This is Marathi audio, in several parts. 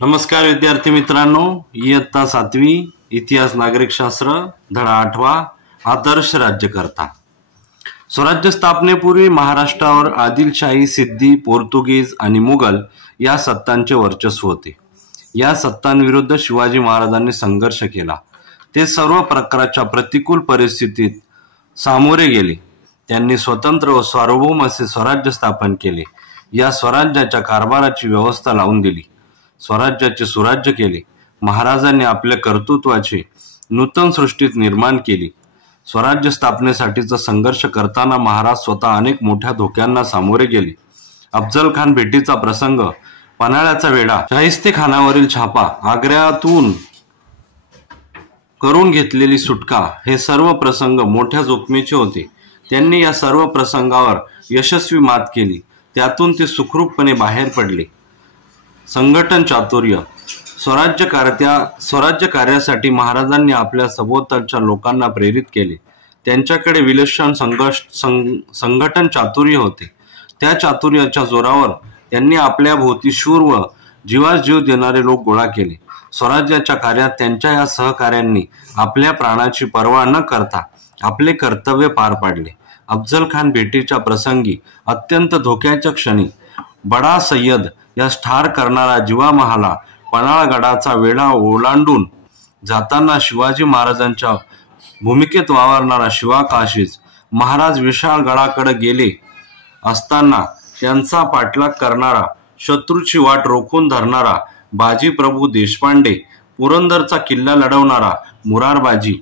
नमस्कार विद्यार्थी मित्रांनो, इयत्ता 7वी इतिहास नागरिकशास्त्र धडा 8वा आदर्श राज्यकर्ता। स्वराज्य स्थापनेपूर्वी महाराष्ट्रावर आदिलशाही, सिद्धी, पोर्तुगीज आणि मुघल या सत्तांचे वर्चस्व होते। या सत्तांविरुद्ध शिवाजी महाराजांनी संघर्ष केला। ते सर्व प्रकारच्या प्रतिकूल परिस्थितीत सामोरे गेले। त्यांनी स्वतंत्र व सार्वभौम असे स्वराज्य स्थापन केले। या स्वराज्याच्या कारभाराची व्यवस्था लावून दिली। स्वराज्याचे सुराज्य केले। महाराजांनी आपल्या कर्तृत्वाची नूतन सृष्टीत निर्माण केली। स्वराज्य स्थापनेसाठीचा संघर्ष करताना महाराज स्वतः अनेक मोठ्या धोक्यांना सामोरे गेले। अफजल खान भेटीचा प्रसंग, पन्हाळ्याचा वेढा, शाहिस्ते खानावरील छापा, आग्र्यातून करून घेतलेली सुटका हे सर्व प्रसंग मोठ्या जोखमीचे होते। त्यांनी या सर्व प्रसंगावर यशस्वी मात केली। त्यातून ते सुखरूपपणे बाहेर पडले। संघटन चातुर्य, स्वराज्य कार्यासाठी महाराजांनी आपल्या सभोवतालच्या लोकांना प्रेरित केले। त्यांच्याकडे विलक्षण संघटन चातुर्य होते। त्या चातुर्याच्या जोरावर त्यांनी आपल्या भोवती शूर व जीवाजीव देणारे लोक गोळा केले। स्वराज्याच्या कार्यात त्यांच्या या सहकाऱ्यांनी आपल्या प्राणाची पर्वा न करता आपले कर्तव्य पार पाडले। अफजल खान भेटीच्या प्रसंगी अत्यंत धोक्याच्या क्षणी बडा सय्यद यास ठार करणारा जिवामहाला पन्हाळगडाचा वेढा ओलांडून जाताना शिवाजी महाराजांच्या भूमिकेत वावरणारा शिवाकाशीच महाराज विशाळ गडाकडे गेले असताना त्यांचा पाठलाग करणारा, शत्रूची वाट रोखून धरणारा बाजी प्रभू देशपांडे, पुरंदरचा किल्ला लढवणारा मुरारबाजी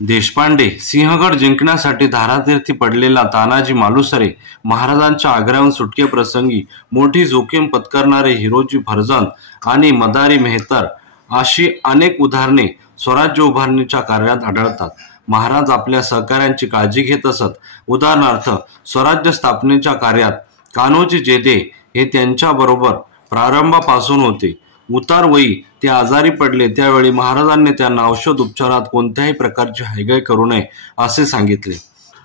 देशपांडे, सिंहगड जिंकण्यासाठी धारातीर्थी पडलेला तानाजी मालुसरे, महाराजांच्या आग्र्याहून सुटकेप्रसंगी मोठी जोखीम पत्करणारे हिरोजी फर्जंद आणि मदारी मेहतर अशी अनेक उदाहरणे स्वराज्य उभारणीच्या कार्यात आढळतात। महाराज आपल्या सहकाऱ्यांची काळजी घेत असत। उदाहरणार्थ, स्वराज्य स्थापनेच्या कार्यात कान्होजी जेधे हे त्यांच्याबरोबर प्रारंभापासून होते। उतारवयी ते आजारी पडले त्यावेळी महाराजांनी त्यांना औषध उपचारात कोणत्याही प्रकारची हयगय करू नये असे सांगितले।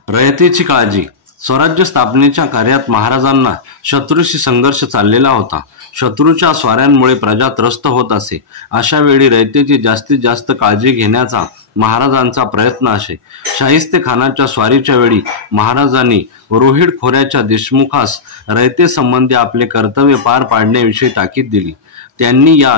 रयतेची काळजी, स्वराज्य स्थापनेच्या कार्यात महाराजांना शत्रूशी संघर्ष चाललेला होता। शत्रूच्या स्वाऱ्यांमुळे प्रजा त्रस्त होत असे। अशा वेळी रयतेची जास्तीत जास्त काळजी घेण्याचा महाराजांचा प्रयत्न असे। शाहिस्ते खानाच्या स्वारीच्या वेळी महाराजांनी रोहिड खोऱ्याच्या देशमुखास रयते संबंधी आपले कर्तव्य पार पाडण्याविषयी ताकीद दिली। त्यांनी या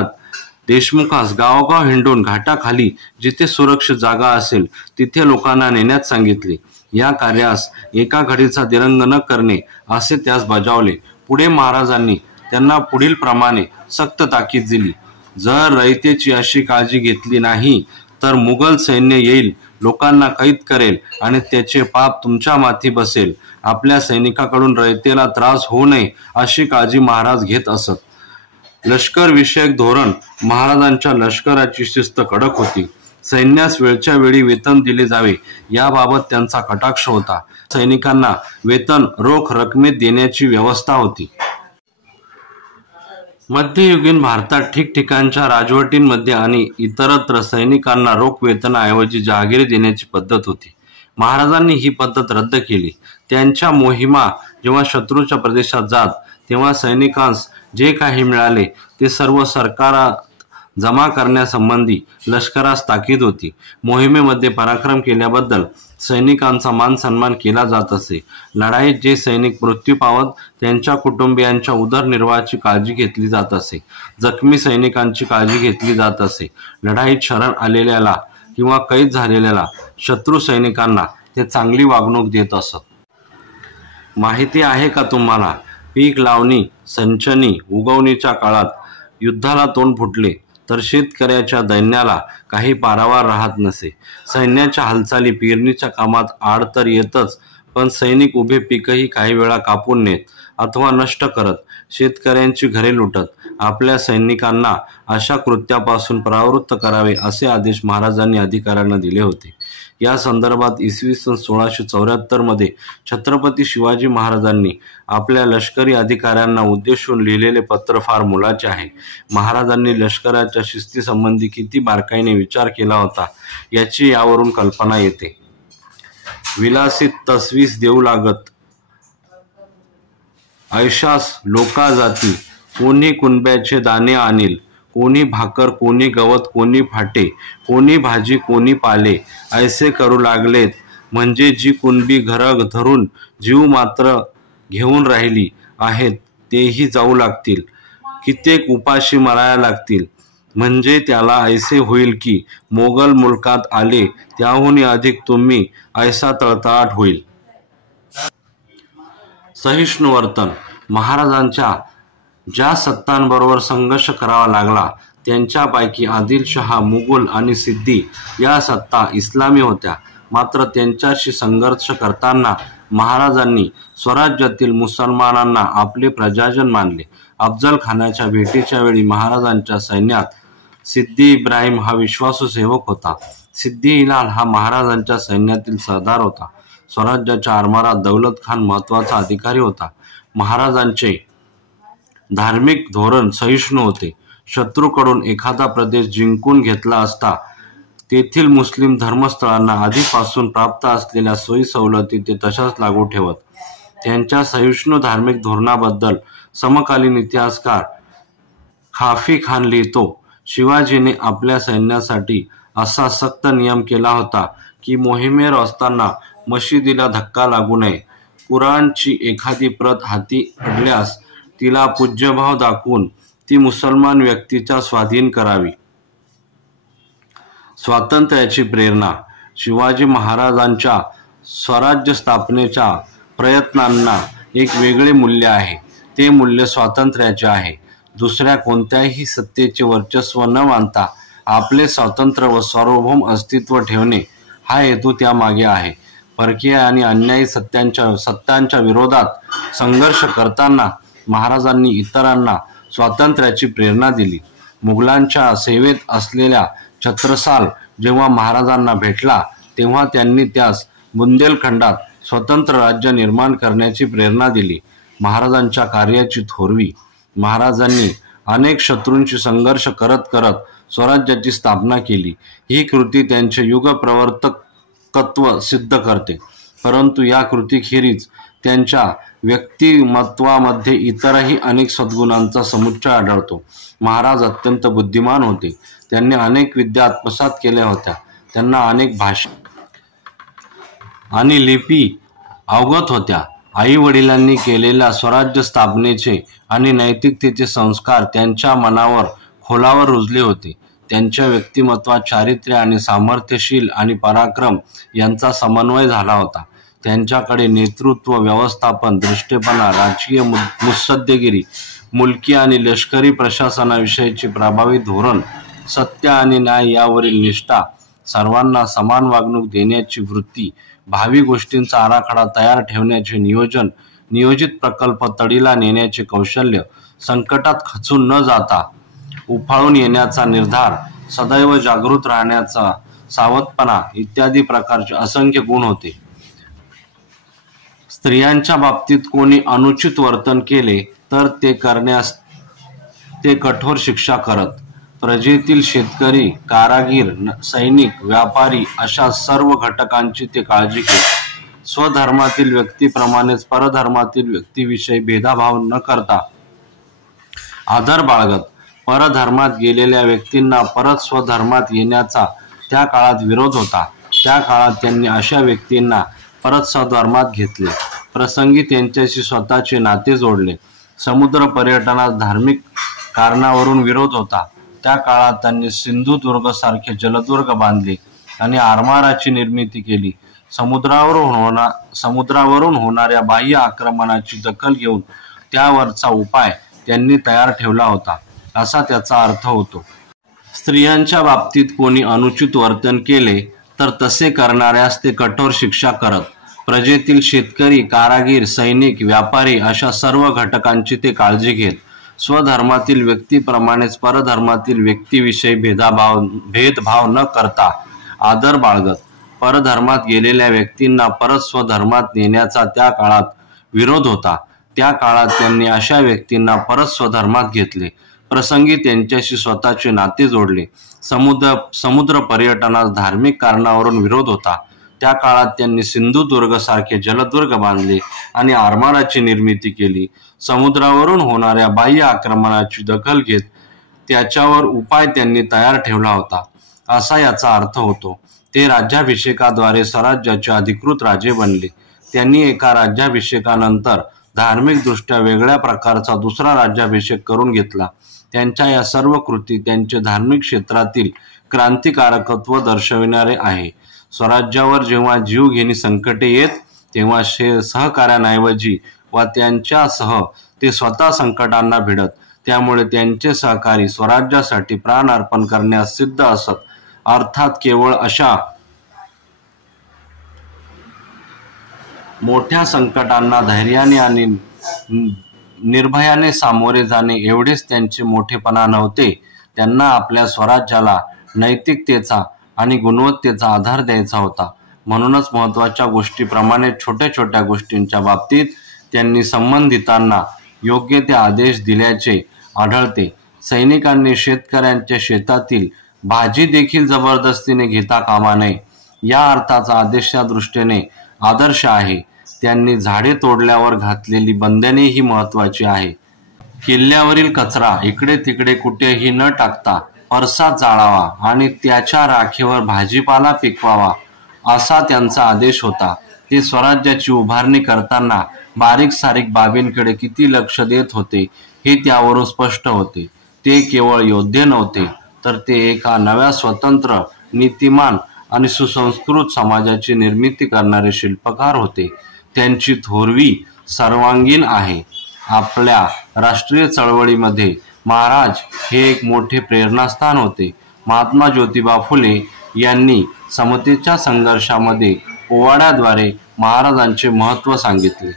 देशमुखास गावोगाव हिंडून घाटाखाली जिथे सुरक्षित जागा असेल तिथे लोकांना नेण्यास सांगितले। या कार्यास एका घडीचा दिरंग न करणे असे त्यास बजावले। पुढे महाराजांनी त्यांना पुढील प्रमाणे सक्त ताकीद दिली। जर रयतेची अशी काळजी घेतली नाही तर मुघल सैन्य येईल, लोकांना कैद करेल आणि त्याचे पाप तुमच्या माथी बसेल। आपल्या सैनिकाकडून रयतेला त्रास होऊ नये अशी काळजी महाराज घेत असत। लष्कर विषयक धोरण, महाराजांच्या लष्कराची शिस्त कडक होती। सैन्यास वेळच्या वेळी वेतन दिले जावे याबाबत त्यांचा कटाक्ष होता। सैनिकांना वेतन रोख रकमेत देण्याची व्यवस्था होती। मध्ययुगीन भारतात ठिकठिकाणच्या राजवटींमध्ये आणि इतरत्र सैनिकांना रोख वेतनाऐवजी जहागिरी देण्याची पद्धत होती। महाराजांनी ही पद्धत रद्द केली। त्यांच्या मोहिमा जेव्हा शत्रूच्या प्रदेशात जात तेव्हा सैनिकांस जे काही मिळाले ते सर्व सरकारात जमा करण्यासंबंधी लष्करास ताकीद होती। मोहिमेमध्ये पराक्रम केल्याबद्दल सैनिकांचा मान सन्मान केला जात असे। लढाईत जे सैनिक मृत्यू पावत त्यांच्या कुटुंबियांच्या उदरनिर्वाहाची काळजी घेतली जात असे। जखमी सैनिकांची काळजी घेतली जात असे। लढाईत शरण आलेल्याला किंवा कैद झालेल्याला शत्रू सैनिकांना ते चांगली वागणूक देत असत। माहिती आहे का तुम्हाला, पीक लावणी, संचनी, उगवणीच्या काळात युद्धाला तोंड फुटले तर शेतकऱ्याच्या दैन्याला काही पारावार राहत नसे। सैन्याच्या हालचाली, पेरणीच्या कामात आड तर येतच, पण सैनिक उभे पीकही काही वेळा कापून नेत अथवा नष्ट करत, शेतकऱ्यांची घरे लुटत। आपल्या सैनिकांना अशा कृत्यापासून परावृत्त करावे असे आदेश महाराजांनी अधिकाऱ्यांना दिले होते। या संदर्भात इसवी सन 1674 मध्ये छत्रपती शिवाजी महाराजांनी आपल्या लष्करी अधिकाऱ्यांना उद्देशून लिहिलेले पत्र फार मोलाचे आहे। महाराजांनी लष्कराच्या शिस्तीसंबंधी किती बारकाईने विचार केला होता याची यावरून कल्पना येते। विलासित तसवीस देऊ लागत, ऐशास लोका जाती, कोणी कुणब्याचे दाणे आणील, कोणी भाकर, कोणी गवत, कोणी फाटे, कोणी भाजी, कोणी पाले, ऐसे करू लागलेत. म्हणजे जी कुणबी घरं धरून जीव मात्र घेऊन राहिली आहेत तेही जाऊ लागतील. कित्येक उपाशी मरायला लागतील. म्हणजे त्याला ऐसे होईल की मोगल मुलकात आले त्याहून अधिक तुम्ही ऐसा तळतळाट होईल. सहिष्णु वर्तन. महाराजांच्या ज्या सत्तांबरोबर संघर्ष करावा लागला त्यांच्यापैकी आदिलशहा, मुघल आणि सिद्दी या सत्ता इस्लामी होत्या. मात्र त्यांच्याशी संघर्ष करताना महाराजांनी स्वराज्यातील मुसलमानांना आपले प्रजाजन मानले. अफजल खानाच्या भेटीच्या वेळी महाराजांच्या सैन्यात सिद्दी इब्राहिम हा विश्वासू सेवक होता. सिद्दी हिलाल हा महाराजांच्या सैन्यातील सरदार होता. स्वराज्याच्या आरमारात दौलत खान महत्वाचा अधिकारी होता. महाराजांचे धार्मिक धोरण सहिष्णू होते. शत्रूकडून एखादा प्रदेश जिंकून घेतला असता तेथील मुस्लिम धर्मस्थळांना आधीपासून प्राप्त असलेल्या सोयी सवलती ते तशाच लागू ठेवत. त्यांच्या सहिष्णू धार्मिक धोरणाबद्दल समकालीन इतिहासकार खाफी खान लिहितो, शिवाजीने आपल्या सैन्यासाठी असा सक्त नियम केला होता की मोहिमेवर असताना मशिदीला धक्का लागू नये. कुराणची एखादी प्रत हाती पडल्यास तिला पूज्यभाव दाखवून ती मुसलमान व्यक्तीच्या स्वाधीन करावी. स्वातंत्र्याची प्रेरणा. शिवाजी महाराजांच्या स्वराज्य स्थापनेच्या प्रयत्नांना एक वेगळे मूल्य आहे. ते मूल्य स्वातंत्र्याचे आहे. दुसऱ्या कोणत्याही सत्तेचे वर्चस्व न मानता आपले स्वातंत्र्य व सार्वभौम अस्तित्व ठेवणे हा हेतू त्यामागे आहे. परकीय आणि अन्यायी सत्तांच्या विरोधात संघर्ष करताना महाराजांनी इतरांना स्वातंत्र्याची प्रेरणा दिली. मुघलांच्या सेवेत असलेल्या छत्रसाल जेव्हा महाराजांना भेटला तेव्हा त्यांनी त्यास बुंदेलखंडात स्वतंत्र राज्य निर्माण करण्याची प्रेरणा दिली. महाराजांच्या कार्याची थोरवी. महाराजांनी अनेक शत्रूंशी संघर्ष करत करत स्वराज्याची स्थापना केली. ही कृती त्यांचे युगप्रवर्तकत्व सिद्ध करते. परंतु या कृतीखेरीज त्यांच्या व्यक्तिमत्वामध्ये इतरही अनेक सद्गुणांचा समुच्चय आढळतो. महाराज अत्यंत बुद्धिमान होते. त्यांनी अनेक विद्या आत्मसात केल्या होत्या. त्यांना अनेक भाषा आणि लिपी अवगत होत्या. आई वडिलांनी केलेल्या स्वराज्य स्थापनेचे आणि नैतिकतेचे संस्कार त्यांच्या मनावर खोलावर रुजले होते. त्यांच्या व्यक्तिमत्वात चारित्र्य आणि सामर्थ्यशील आणि पराक्रम यांचा समन्वय झाला होता. त्यांच्याकडे नेतृत्व, व्यवस्थापन, दृष्टेपणा, राजकीय मुत्सद्देगिरी, मुलकी आणि लष्करी प्रशासनाविषयीचे प्रभावी धोरण, सत्य आणि न्याय यावरील निष्ठा, सर्वांना समान वागणूक देण्याची वृत्ती, भावी गोष्टींचा आराखडा तयार ठेवण्याचे नियोजन, नियोजित प्रकल्प तडीला नेण्याचे कौशल्य, संकटात खचून न जाता उफाळून येण्याचा निर्धार, सदैव जागृत राहण्याचा सावधपणा इत्यादी प्रकारचे असंख्य गुण होते. स्त्रियांच्या बाबतीत कोणी अनुचित वर्तन केले तर ते करण्यास ते कठोर शिक्षा करत. प्रजेतील शेतकरी, कारागीर, सैनिक, व्यापारी अशा सर्व घटकांची ते काळजी घेत. स्वधर्मातील व्यक्तीप्रमाणेच परधर्मातील व्यक्तीविषयी भेदभाव न करता आदर बाळगत. परधर्मात गेलेल्या व्यक्तींना परत स्वधर्मात येण्याचा त्या काळात विरोध होता. त्या काळात त्यांनी अशा व्यक्तींना परत स्वधर्मात घेतले. प्रसंगी त्यांच्याशी स्वतःचे नाते जोडले. समुद्र पर्यटनास धार्मिक कारणावरून विरोध होता. त्या काळात त्यांनी सिंधुदुर्ग सारखे जलदुर्ग बांधले आणि आरमाराची निर्मिती केली. समुद्रावरून होणाऱ्या बाह्य आक्रमणाची दखल घेऊन त्यावरचा उपाय त्यांनी तयार ठेवला होता, असा त्याचा अर्थ होतो. स्त्रियांच्या बाबतीत कोणी अनुचित वर्तन केले तर तसे करणाऱ्यास ते कठोर शिक्षा करत. प्रजेतील शेतकरी, कारागीर, सैनिक, व्यापारी अशा सर्व घटकांची ते काळजी घेत. स्वधर्मातील व्यक्तीप्रमाणेच परधर्मातील व्यक्तीविषयी भेदभाव न करता आदर बाळगत. परधर्मात गेलेल्या व्यक्तींना परत स्वधर्मात नेण्याचा त्या काळात विरोध होता. त्या काळात त्यांनी अशा व्यक्तींना परत स्वधर्मात घेतले. प्रसंगी त्यांच्याशी स्वतःचे नाते जोडले. समुद्र पर्यटनास धार्मिक कारणावरून विरोध होता. त्या काळात त्यांनी सिंधुदुर्ग सारखे जलदुर्ग बांधले आणि आरमाराची निर्मिती केली. समुद्रावरून होणाऱ्या बाह्य आक्रमणाची दखल घेत त्याच्यावर उपाय त्यांनी तयार ठेवला होता असा याचा अर्थ होतो। ते राज्याभिषेकाद्वारे स्वराज्याचे अधिकृत राजे बनले। त्यांनी एका राज्याभिषेकानंतर धार्मिकदृष्ट्या वेगळ्या प्रकारचा दुसरा राज्याभिषेक करून घेतला। त्यांच्या या सर्व कृती त्यांचे धार्मिक क्षेत्रातील क्रांतिकारकत्व दर्शविणारे आहे। स्वराज्यावर जेव्हा जीवघेणी संकटे येत तेव्हा सहकार्यांऐवजी व त्यांच्यासह ते स्वतः संकटांना भिडत। त्यामुळे त्यांचे सहकारी स्वराज्यासाठी प्राण अर्पण करण्यास सिद्ध असत। अर्थात केवळ अशा मोठ्या संकटांना धैर्याने आणि निर्भयाने सामोरे जाणे एवढेच त्यांचे मोठेपणा नव्हते। त्यांना आपल्या स्वराज्याला नैतिकतेचा आणि गुणवत्तेचा आधार द्यायचा होता। म्हणूनच महत्त्वाच्या गोष्टीप्रमाणे छोट्या छोट्या गोष्टींच्या बाबतीत त्यांनी संबंधितांना योग्य ते आदेश दिल्याचे आढळते। सैनिकांनी शेतकऱ्यांच्या शेतातील भाजी देखील जबरदस्तीने घेता कामा नये या अर्थाचा आदेशच्या दृष्टीने आदर्श आहे। त्यांनी झाडे तोडल्यावर घातलेली बंधने ही महत्त्वाची आहे। किल्ल्यावरील कचरा इकडे तिकडे कुठेही न टाकता परसात जाळावा आणि त्याच्या राखेवर भाजीपाला पिकवावा असा त्यांचा आदेश होता। ते स्वराज्याची उभारणी करताना बारीक सारीक बाबींकडे किती लक्ष देत होते हे त्यावरून स्पष्ट होते। ते केवळ योद्धे नव्हते तर ते एका नव्या स्वतंत्र, नीतिमान आणि सुसंस्कृत समाजाची निर्मिती करणारे शिल्पकार होते। त्यांची थोरवी सर्वांगीण आहे। आपल्या राष्ट्रीय चळवळीमध्ये महाराज हे एक मोठे प्रेरणास्थान होते। महात्मा ज्योतिबा फुले यांनी समतेच्या संघर्षामध्ये पोवाड्याद्वारे महाराजांचे महत्त्व सांगितले।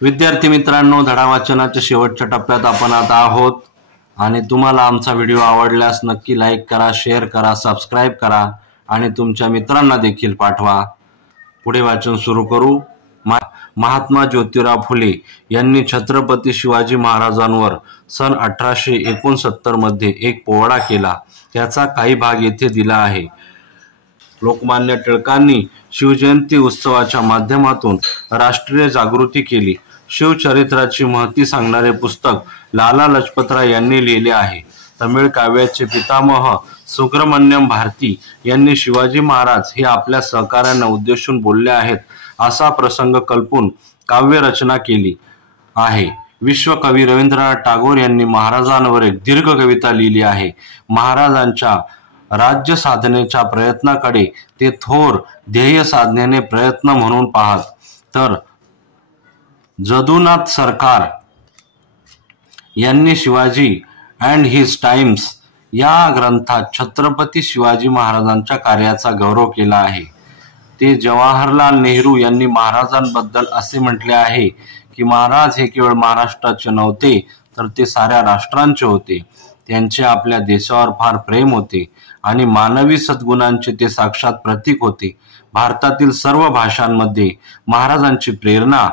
विद्यार्थी मित्रांनो, धडा वाचनाच्या शेवटच्या टप्प्यात आपण आता आहोत आणि तुम्हाला आमचा व्हिडिओ आवडल्यास नक्की लाईक करा, शेअर करा, सबस्क्राईब करा आणि तुमच्या मित्रांना देखील पाठवा। पुढे वाचन सुरू करू। महात्मा ज्योतिराव फुले यांनी छत्रपती शिवाजी महाराजांवर सन 1869 मध्ये एक पोवाडा केला। त्याचा काही भाग येथे दिला आहे। लोकमान्य टिळकांनी शिवजयंती उत्सवाच्या माध्यमातून राष्ट्रीय जागृती केली। शिवचरित्राची महती सांगणारे पुस्तक लाला लजपतराय यांनी लिहिले आहे। तमिळ काव्याचे पितामह सुब्रमण्यम भारती यांनी शिवाजी महाराज हे आपल्या सहकाऱ्यांना उद्देशून बोलले आहेत असा प्रसंग कल्पून काव्य रचना केली आहे। विश्वकवी रवींद्रनाथ टागोर यांनी महाराजांवर एक दीर्घ कविता लिहिली आहे। महाराजांच्या राज्य साधनेच्या प्रयत्नाकडे ते थोर ध्येय साधनेने प्रयत्न म्हणून पाहत। तर जदुनाथ सरकार यांनी शिवाजी अँड हिज टाइम्स या ग्रंथात छत्रपती शिवाजी महाराजांच्या कार्याचा गौरव केला आहे। ते जवाहरलाल नेहरू यांनी महाराजांबद्दल असे म्हटले आहे की महाराज हे केवळ महाराष्ट्राचे नव्हते तर ते साऱ्या राष्ट्रांचे होते। त्यांचे आपल्या देशावर फार प्रेम होते आणि मानवी सद्गुणांचे ते साक्षात प्रतीक होते। भारतातील सर्व भाषांमध्ये महाराजांची प्रेरणा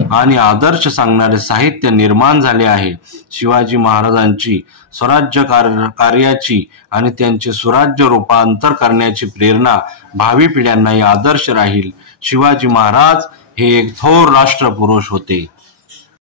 आणि आदर्श सांगणारे साहित्य निर्माण झाले आहे। शिवाजी महाराजांची स्वराज्य कार्याची आणि त्यांचे सुराज्य रूपांतर करण्याची प्रेरणा भावी पिढ्यांनाही आदर्श राहील। शिवाजी महाराज हे एक थोर राष्ट्रपुरुष होते।